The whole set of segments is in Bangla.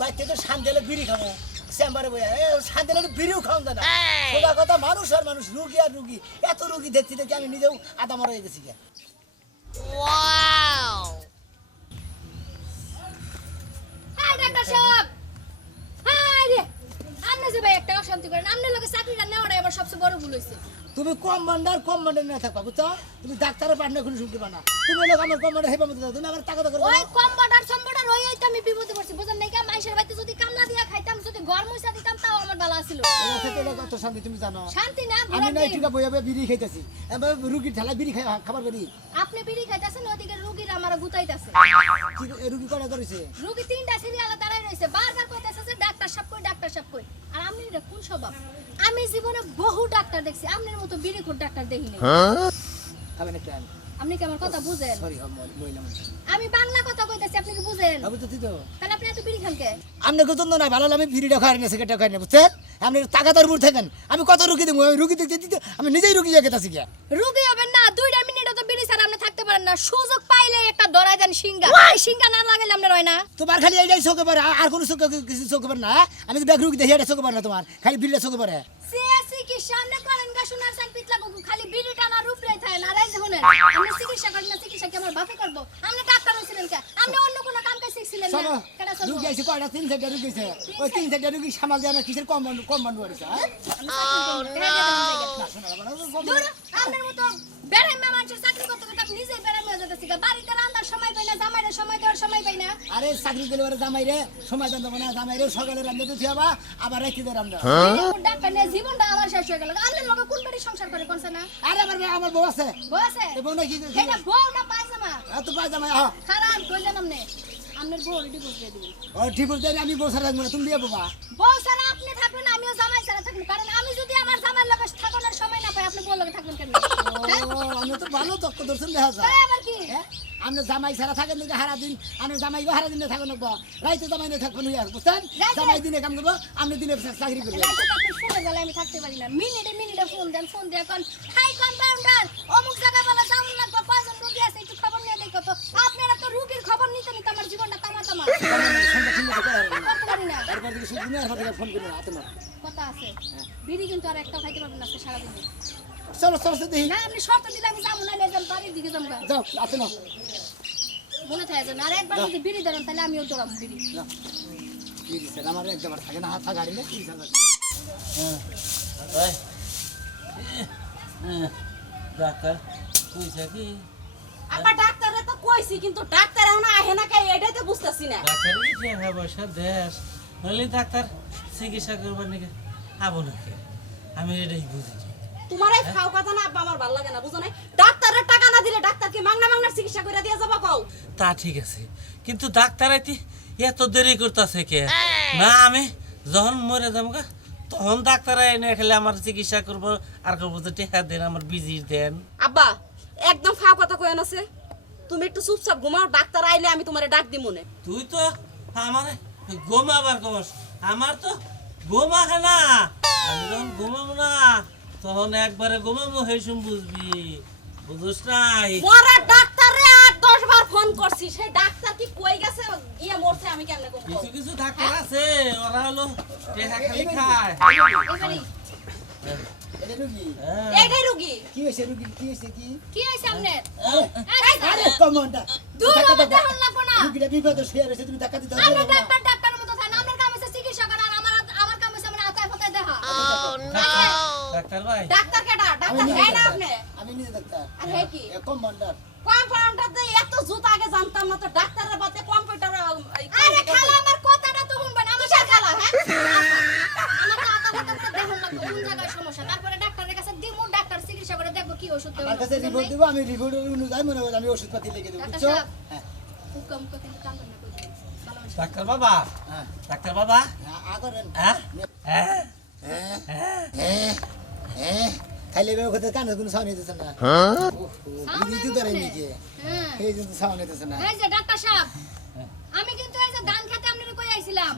বাইতে তো শান্তিলে বিড়ি খাব চেম্বারে বইয়া এ বিড়িও খাওয়া যায় না সোজা কথা মানুষ আর মানুষ রুগী আর রুগী। এত রুগী দেখছি দেখি আমি নিজেও আদা মরা গেছি গিয়া হাই ডাক্তার সাহেব। হাই রে। আপনি যে ভাই একটা অশান্তি করেন আপনার লোকে চাকরিটা নেওয়াটাই আমার সবচেয়ে বড় ভুল হয়েছে তুমি কম বান্ডার কম বান্ডার না থাকবা বুঝছ? তুমি ডাক্তারের পান্ডা খুলে শুনতে পানা তুমি লোক আমার কম বান্ডার হেবা মতো তুমি আমার টাকা দাও ওই কম্পাউন্ডার সম্পাউন্ডার ওই তো আমি বিপদে পড়ছি বুঝেন নাই? কা মাইশের বাড়িতে যদি কামলা দিয়া খাইতাম যদি গরম মশা দিতাম তাও আমার ভালো ছিল। কত শান্তি তুমি জানো। শান্তি না আমি না দিন। একটু বইয়া বইয়া বিড়ি খাইতাছি। এবার রুগীর ঠেলা বিড়ি খাই খাবার করি। আপনি বিড়ি খাইতেছেন ওদিকে রুগীর আমার গুতাইতেছে। কি- রুগী কটা ধরেছে? রুগী তিনটা সিরিয়ালে দাঁড়ায় রয়েছে। বারবার কইতেছে যে ডাক্তার সাহেব কই ডাক্তার সাহেব কই। আর আপনি এটা কোন স্বভাব? আমি জীবনে বহু ডাক্তার দেখছি। আপনার মতো বিড়িখোর ডাক্তার দেখিনি খাবেন একটা আপনি কি আমার কথা বুঝেন? সরি মহিলা আমি বাংলা কথা কইতেছি আপনি কি বুঝেন? আমি তো দিদি তাহলে আপনি এত বিড়ি খান কে? আপনি কত না ভালো আমি বিড়িটা খাই না নেছে খাই না বুঝছেন আপনি তাকাতার উপর থাকেন। আমি কত রুগী দেবো আমি রুগী দেখতে দিতে আমি নিজেই রুগী জায়গাতে আছি গিয়া। রুগী হবেন না দুইটা মিনিট পারেন না সুযোগ পাইলে একটা ধরাই দেন সিঙ্গা সিঙ্গা না লাগাইলে আপনার হয় না। তোমার খালি এইটাই চোখে পারে আর কোনো চোখে কিছু চোখে পারে না? হ্যাঁ? আমি তো ব্যাগ দেখি এটা চোখে পারে না তোমার। খালি বিড়িটা চোখে সিএসসি কি সামনে করেন গা শোনার সান পিতলা কুকু খালি বিড়ি টানা রূপলাই থাকে না রাইজ শুনেন আপনি চিকিৎসা করেন না চিকিৎসা কি আমার বাপে করব? আপনি ডাক্তার হয়েছিলেন কে? আপনি অন্য কোনো কাম কাজ শিখছিলেন না। কেডা রুগী আছে কয়টা? তিন চারটা রুগী আছে ওই তিন চারটা। রুগী সামাল দেওয়া না কিসের কম কম বান্ডু আছে না, শোনো, না, না, না, দূর আপনার মতো বেড়াই মা মানুষের চাকরি করতে করতে আপনি নিজেই বেড়াই যেতেছি গা। বাড়িতে রান্নার সময় পাই না জামাইরে সময় দেওয়ার সময় পাই না। আরে চাকরি গেলে পরে জামাই রে সময় দেন দেবো না জামাই রে সকালে রান্ধতে দিতে হবা আবার রেখে দিয়ে রান্ধা বিড়ি ডাক্তার নিয়ে জীবনটা আমার শেষ হয়ে গেল। আপনার লোকে কোন বাড়ি সংসার করে কোনছে না আরে আমার আমার বউ আছে। বসে বউ না কি এটা বউ না পায়জামা? এত পাই জামাই খারাপ কই জানাম নে? আপনার বউ রেডি করে দিয়ে ও ঠিক আছে আমি বউ সারা থাকব না তুমি দিয়ে বাবা বউ থাকবেন আমিও জামাই ছাড়া থাকব কারণ আমি যদি আমার জামাইয়ের লগে থাকানোর সময় না পাই আপনি বউ লগে থাকবেন কেন? ও আমি তো ভালো তক্ক দর্শন দেখা যায়। আবার কি? হ্যাঁ? আপনি জামাই ছাড়া থাকেন নাকি হারা দিন আপনি জামাই হারা দিনে থাকেন না রাইতে জামাই নিয়ে থাকবেন হইয়া বুঝছেন? জামাই দিনে কাম করব আপনি দিনে চাকরি আপনি ফোনে গেলে আমি থাকতে পারি না। মিনিটে মিনিটে ফোন দেন ফোন দিয়ে কোন। হাই কম্পাউন্ডার অমুক জায়গায় বলে যাওয়ার লাগবে কয়জন রুগী আছে একটু খবর নিয়ে দেখো তো। আপনারা তো রুগীর খবর নিতে নিতে আমার জীবনটা তামা তামা সন্ধ্যা ঠিক মতো করে আসবেন। করতে না এরপর থেকে শুধু দিনে ফোন করবেন হাতে মার কথা আছে। বিড়ি কিন্তু আর একটা খাইতে পারবেন না সারাদিনে। চলো চলো চলো দেখি। না আপনি শর্ত দিলে আমি যাব না বাড়ির দিকে যাব। যাও হাতে নাও। মনে থাকে যেন আর একবার যদি বিড়ি দেন তাহলে আমিও দৌড়াবো বিড়ি। কি দিছে? আমার একদম থাকে না হাত গাড়ি না কি? ওই। হ্যাঁ, ডাক্তার কইছে কি? আবার ডাক্তারে তো কইছি কিন্তু ডাক্তার এখন আহে না কাই এটাই তো বুঝতেছি না। ডাক্তার কি পয়সা দেশ। নইলে ডাক্তার চিকিৎসা করবার নাকি আবো নাকি আমি এটাই বুঝি। তোমার এই খাও কথা না আব্বা আমার ভালো লাগে না বুঝো না ডাক্তারের টাকা না দিলে ডাক্তার কি মাংনা মাংনার চিকিৎসা করে দিয়ে যাব কও। তা ঠিক আছে কিন্তু ডাক্তার আইতি এত দেরি করতেছে কে? না আমি যখন মরে যাব গা, তখন ডাক্তার এনে খেলে আমার চিকিৎসা করব আর করব যে টেকা দেন আমার বিজি দেন। আব্বা একদম খাও কথা কয়েন আছে তুমি একটু চুপচাপ ঘুমাও ডাক্তার আইলে আমি তোমারে ডাক দি মনে তুই তো আমার ঘুমাবার কমস আমার তো ঘুমা না আমি যখন ঘুমাবো না তখন একবারে ঘুমাবো হেসুম বুঝবি। বুঝস নাই? মরা ডাক্তারে আট দশ বার ফোন করছি। সেই ডাক্তার কি কই গেছে গিয়ে মরছে আমি কেমনে করব? কিছু কিছু ডাক্তার আছে ওরা হলো টেহা খালি খায়। রুগী। হ্যাঁ। এইটাই রুগী? কি হয়েছে রুগী? কি হয়েছে কি? কি হয়েছে আপনার? আরে, কমনটা দূর হবে দেখুন না। রুগীটা বিপদে শুয়ে রয়েছে তুমি টাকা দিতে আমরা হবে না। ডাক্তার ডাক্তারের মতো থাকেন আপনার কাম হচ্ছে চিকিৎসা করা আর আমার আমার কাম হচ্ছে আমার আতায় ফাতায় দেখা ডাক্তার ভাই। ডাক্তার কেটা ডাক্তার হ্যাঁ না আপনি? আমি নিজে ডাক্তার। আর হে কি? কম্পাউন্ডার কম্পাউন্ডারতে এত জুত আগে জানতাম না তো ডাক্তারের কম্পিউটার আরে খালা আমার কথাটা তো শুনবেন আমার কিসের খালা, হ্যাঁ? আমার তো আতা ফাতাতে দেখুন লাগবে কোন জায়গায় সমস্যা। তারপরে ডাক্তারের কাছে দিমু ডাক্তার চিকিৎসা করে দেখব কি ওষুধ দেবো আমার কাছে রিপোর্ট দিব আমি রিপোর্ট অনুযায়ী মনে আমি ওষুধ পাতি লিখে দেবো বুঝছ? কথা না। ডাক্তার বাবা? ডাক্তার বাবা? আগরেন হ্যাঁ? হ্যাঁ? খাইলে বেও খেতে কানে কোনো সাউন্ড হইতেছে না দিদি তো ধরে নিয়ে হ্যাঁ এই জন্য সাউন্ড হইতেছে না এই যে ডাক্তার সাহেব আমি কিন্তু এই যে ধান খেতে আপনার কই আইছিলাম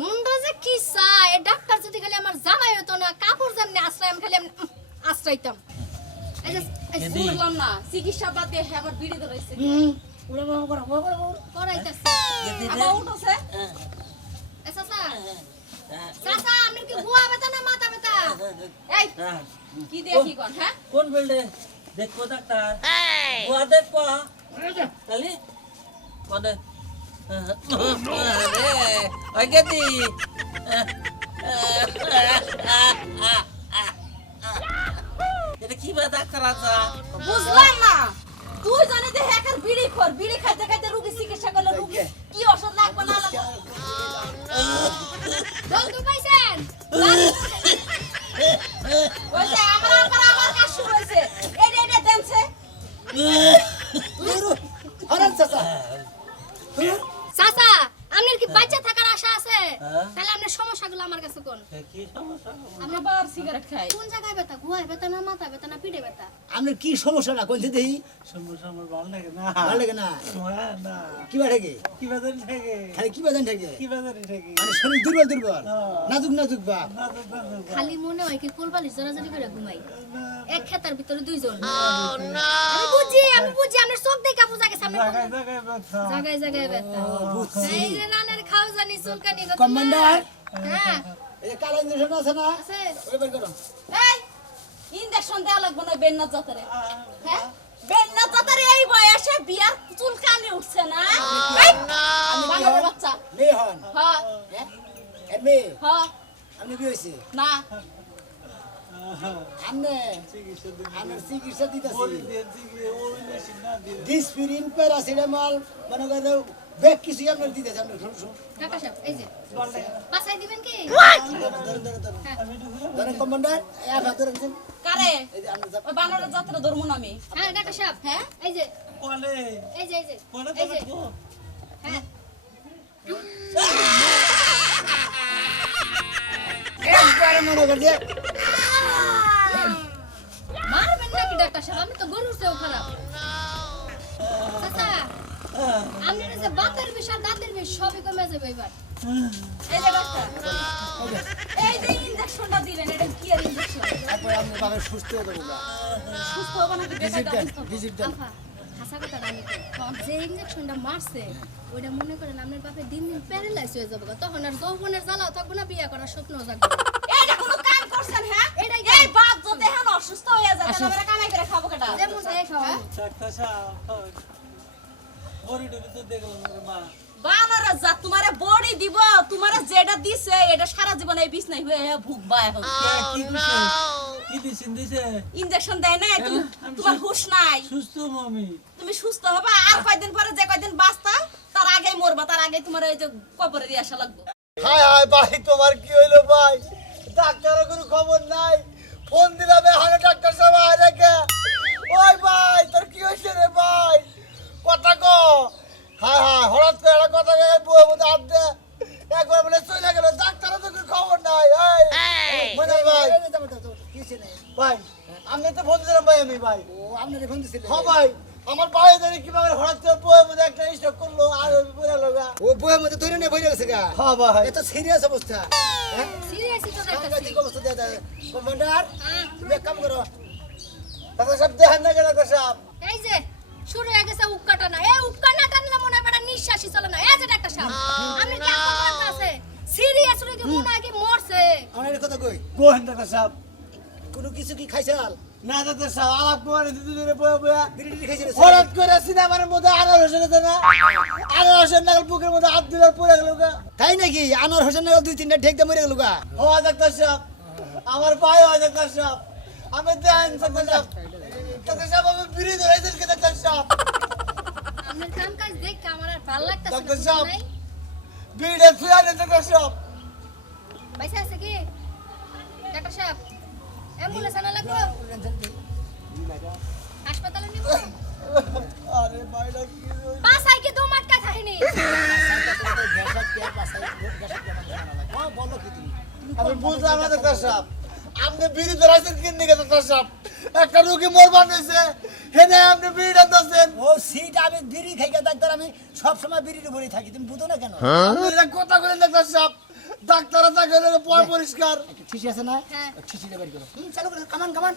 মুন্ডা যে কি চায় এ ডাক্তার যদি খালি আমার জামাই হতো না কাপড় যেমনি আশ্রয় আমি খালি আশ্রয়তাম এই যে না চিকিৎসা বাদ দিয়ে আবার বিড়ি ধরেছে ওরে বাবা করে বাবা করে বাবা করাইতাছি এতে আবার উঠছে এ চাচা আপনার কি গুয়া ব্যথা না মাথা ব্যথা এই। কি দেখি কোন হ্যাঁ? কোন বেল্টে দেখব ডাক্তার। বুয়া দেখব। তাহলে? কোনে ওই গেদি এটা কি বা ডাক্তার আছে বুঝলাম না। তুই জানি যে হ্যাকার বিড়ি খোর বিড়ি খাইতে খাইতে রুগী চিকিৎসা করলে রুগী আমার কাছে কোন? কি সমস্যা? আমরা সিগারেট খাই। কোন জায়গায় ব্যথা? গুয়ায় ব্যথা না মাথা ব্যথা না পিঠে ব্যথা? আপনার কি সমস্যা না? কোন দেখি সমস্যা আমার ভালো লাগে না। ভালো লাগে না? না। কি কি বাজারে থাকে? খালি কি ঠেকে কি বাজারে থাকে? মানে শরীর দুর্বল দুর্বল। হ্যাঁ। নাজুক নাজুক না না খালি মনে হয় কি কোলবালিশ জড়াজড়ি করে ঘুমাই? এক খেতার ভিতরে দুইজন। আমি বুঝি আমি বুঝি দেখে বুঝা গেছে আপনার জায়গায় জায়গায় ব্যথা জায়গায় জায়গায় ব্যথা বুঝছি এই যে নানের খাও জানি চুলকানি গো কমান্ডার হ্যাঁ এই যে ইঞ্জেকশন আছে না আছে ওই বের করো এই ইনজেকশন দেওয়া লাগবে না জাতারে হ্যাঁ এই বয়সে বিয়ার চুলকানি উঠছে না এই, বাচ্চা মেয়ে হন হ্যাঁ হ্যাঁ মেয়ে হ্যাঁ আপনি বিয়ে হয়েছে না আপনি আপনার চিকিৎসা দিতেছি। ডিসপিরিন প্যারাসিটামল মনে করেন ব্যাগ কিছু আপনার দিতেছে আপনার শুনুন শুনুন কাকা সাহেব এই যে। বাসায় দিবেন কি? ধরেন ধরেন ধরেন ধরেন। ধরেন কমান্ডার এক হাত ধরেন কারে? এই যে আপনার ওই বানরের যাত্রা ধরবো না আমি। হ্যাঁ কাকা সাহেব হ্যাঁ? এই যে। কোনে এই যে এই যে। কোনে তো হ্যাঁ। একবারে মনে করছে মারবেন নাকি ডাক্তার সাহেব আমি তো গরুর চেয়েও খারাপ। চাচা আপনার যে বাতের বিষ আর দাঁতের বিষ সবই কমে যাবে এবার। এই যে ডাক্তার এই যে ইনজেকশনটা দিলেন এটা কি আর ইনজেকশন তারপরে আপনি বাবা সুস্থ হয়ে দেবো সুস্থ হবে নাকি ভিজিট দেন ভিজিট দেন। হাসা কথা রানি যে ইঞ্জেকশনটা মারছে ওইটা মনে করেন আপনার বাপে দিন দিন প্যারালাইজ হয়ে যাবে তখন আর যৌবনের জ্বালাও থাকবে না বিয়ে করার স্বপ্নও জাগবে না। এইটা কোনো কাম করছেন হ্যাঁ? এই বাপ যদি এখন অসুস্থ হয়ে যায় তাহলে আমরা বানরা যা তোমারে বড়ি দিব তোমারে যেটা দিছে এটা সারা জীবন এই বিছনাই হয়ে ভুগবা এখন কি দিছেন দিছে ইনজেকশন দেয় না তুমি তোমার সুস্থ- হুশ নাই সুস্থ মামি তুমি সুস্থ হবে আর কয়দিন পরে যে কয়দিন বাঁচতা তার আগেই মরবা তার আগে তোমার এই যে কবরে দিয়ে আসা লাগবে। হায় হায় ভাই তোমার কি হইল ভাই? ডাক্তারের কোনো খবর নাই। ফোন দিলাম এখানে ডাক্তার সাহেব রেখে ওই ভাই তোর কি হয়েছে রে ভাই কথা ক হায় হায় হঠাৎ করে একটা কথা কে বই মধ্যে হাত দে একবার বলে চলে গেল ডাক্তারের তো কোনো খবর নাই এই মনে ভাই ভাই আমি তো ফোন দিলাম ভাই আমি ভাই ও আপনার ফোন দিছিলেন হ্যাঁ ভাই আমার পায়ে ধরে কীভাবে হঠাৎ করে বইয়ের মধ্যে একটা স্ট্রোক করল আর লগা? ও বইয়ের মধ্যে ধরে নিয়ে বইরে গেছে গা। হ্যাঁ ভাই। এত সিরিয়াস অবস্থা। হ্যাঁ? সিরিয়াসই তো দেখতেছি সাংঘাতিক অবস্থা দেয় কমান্ডার হ্যাঁ, তুমি এক কাম করো। ডাক্তার সাহেব দেখেন না কেন ডাক্তার সাহেব? এই যে শুরু হয়ে গেছে উক্কাটা না। এই উক্কা না টানলে মনে হয় নিঃশ্বাসই চলে না। এই যে ডাক্তার সাহেব আপনি কি আপনার আছে? সিরিয়াস রোগী মনে হয় কি মরছে? আমার কথা কই। কোন ডাক্তার সাহেব। কোনো কিছু কি খাইছাল না ডাক্তার সাহেব আলাপ করে দিতে দিতে বয়ে হঠাৎ করে সিনেমার মধ্যে আনার হোসেন হতো না? হোসেন নাগাল বুকের মধ্যে হাত দিলে পড়ে গেল গা। তাই নাকি? আনোয়ার হোসেন দুই তিনটা ঠেক মরে গেল গা। ও ডাক্তার সাহেব আমার পায়ে হয় ডাক্তার সাহেব আমি দেন ডাক্তার সাহেব ডাক্তার সাহেব আমি বিড়ি ধরেছেন কে ডাক্তার সাহেব আপনার কাম কাজ দেখ আমার আর ভালো লাগতেছে ডাক্তার সাহেব। নাই? বিড়িটা ডাক্তার সাহেব পয়সা আছে কি? ডাক্তার সাহেব অ্যাম্বুলেন্স আনা লাগবে? হাসপাতালে নিব? আরে ভাইরা কি বাসায় কি দু মাটকা থাকেনি? বলো কি তুমি? আমি বুঝলাম না ডাক্তার সাহেব আপনি বিড়ি ধরাইছেন কিন দিকে ডাক্তার সাহেব একটা রুগী মরবার হয়েছে হেনে আপনি বিড়িটা দিচ্ছেন ও সিট আমি বিড়ি খাইকে ডাক্তার আমি সব সময় বিড়ির উপরেই থাকি। তুমি বুঝো না কেন? আপনি এটা কথা বলেন ডাক্তার সাহেব ডাক্তার থাকে পয় পরিষ্কার। ঠিসি আছে না? হ্যাঁ। ঠিসিটা বের করো। হুম, চালু করো কামান কামান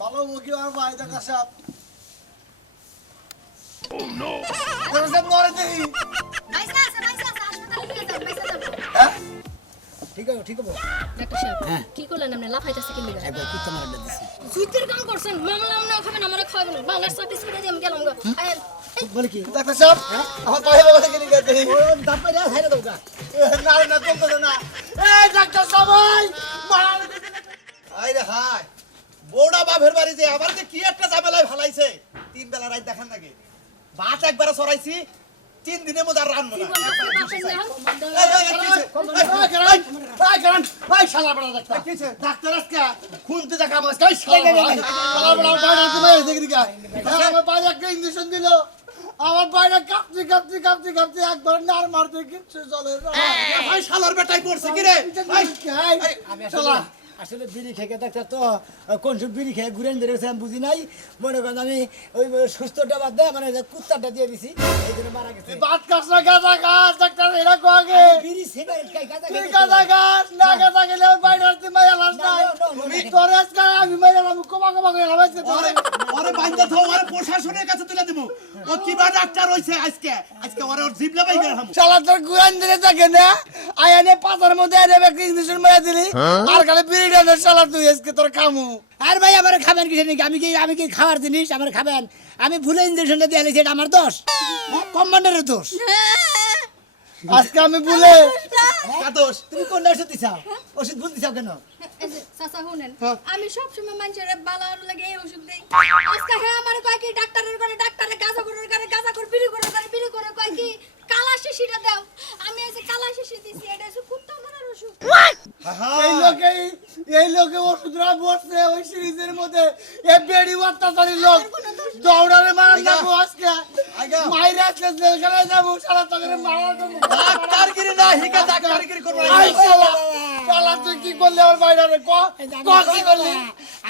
ভালো মুখী আমার ভাই ডাক্তার সাহেব ডাক্তার সাহেব মরে দেখি। বাইসা আছে ঠিক আছে ঠিক আছে। ডাক্তার সাহেব কি করলেন আপনি? লাফাইতেছে কি লিগা একবার কুত্তা মারা দিছি সুইতের কাম করছেন মামলা আমনা খাবেন আমরা খাবেন বাংলার সার্ভিস করে দিয়ে আমি গেলাম গো। বলে কি? ডাক্তার সাহেব আমার পায়ে বাবা থেকে নিয়ে দেখি ও দাপ্পা যা ছাইরা দাও না না চলতেছে না। এই ডাক্তার সবাই মারা আইরে হাই বউটা বাপের বাড়িতে আবার যে কি একটা ঝামেলায় ভালাইছে তিন বেলা রাত দেখান নাকি। ভাত একবার সরাইছি তিন দিনের মধ্যে আর রান্না ডাক্তার। ডাক্তার আজকে খুনতে দেখা আমার ইঞ্জেকশন দিল আমার বাইরে কাঁপতে কাঁপতে কাঁপতে কাঁপতে একবার নার মারতে কিচ্ছু চলে শালার বেটাই পড়ছে কি রে এই, এই, আমি শালা আসলে বিড়ি খেয়ে ডাক্তার তো কোন সব বিড়ি খেয়ে ঘুরে ধরেছে আমি বুঝি নাই। মনে করেন আমি ওই সুস্থটা বাদ দেয় মানে কুত্তাটা দিয়ে দিছি এই জন্য মারা গেছে। বাদ কাজ না গাঁদা গাছ ডাক্তার এরা কো আগে। বিড়ি সিগারেট খাই গাঁজা খাই গাছ না গাঁদা গেলে বাইরে আসতে মায়া লাস নাই। তোর আজকে আমি কমা কমা করে লাগাইছে তোর। ওরে বাইন্দা থাও ওরে প্রশাসনের কাছে তুলে দিব। ও কিবা ডাক্তার হইছে আজকে। আজকে ওরে ওর জিবলা বাইকে রাখব শালা তোর দিলে থাকে না? আয়ানে পাতার মধ্যে এনে ব্যক্তি ইঞ্জেকশন মারা দিলি। আর খালি বিড়ি ডানের শালা তুই আজকে তোর কামু আর ভাই আমার খাবেন কিসে নাকি? আমি কি আমি কি খাওয়ার জিনিস? আমার খাবেন। আমি ভুলে ইঞ্জেকশনটা দিয়ে আলি সেটা আমার দোষ? কম্পাউন্ডারের দোষ? আজকে আমি বলে কাদোস তুমি কোন ওষুধ দিছাও? ওষুধ ভুল দিছাও কেন? চাচা শুনেন আমি সব সময় মানুষের বালার লাগে এই ওষুধ দেই। আজকে হ্যাঁ আমার কয় কি ডাক্তারের করে ডাক্তারে গাঁজা করে করে গাঁজা করে বিড়ি করে করে বিড়ি করে কয় কি? কালা শিশিটা দাও। আমি এই যে কালা শিশি দিছি এটা হচ্ছে কুত্তা মারার ওষুধ। এই লোকে এই লোকে ওষুধরা বসছে ওই সিরিজের মধ্যে। এ বেড়ি অত্যাচারী লোক। দৌড়ারে মারা যাব আজকে। মাইরে আজকে জেলখানায় যাব সারা তাদের মারা যাব। ডাক্তারগিরি না হিকা ডাক্তারগিরি করব তুই কি করলি আমার বাইরে? রে ক ক কি করলি?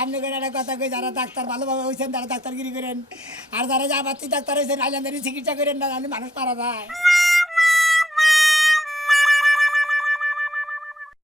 আপনি করে একটা কথা কই যারা ডাক্তার ভালোভাবে তারা ডাক্তারগিরি করেন। আর যারা যা ডাক্তার হয়েছেন চিকিৎসা করেন না জানি মানুষ পারা যায়।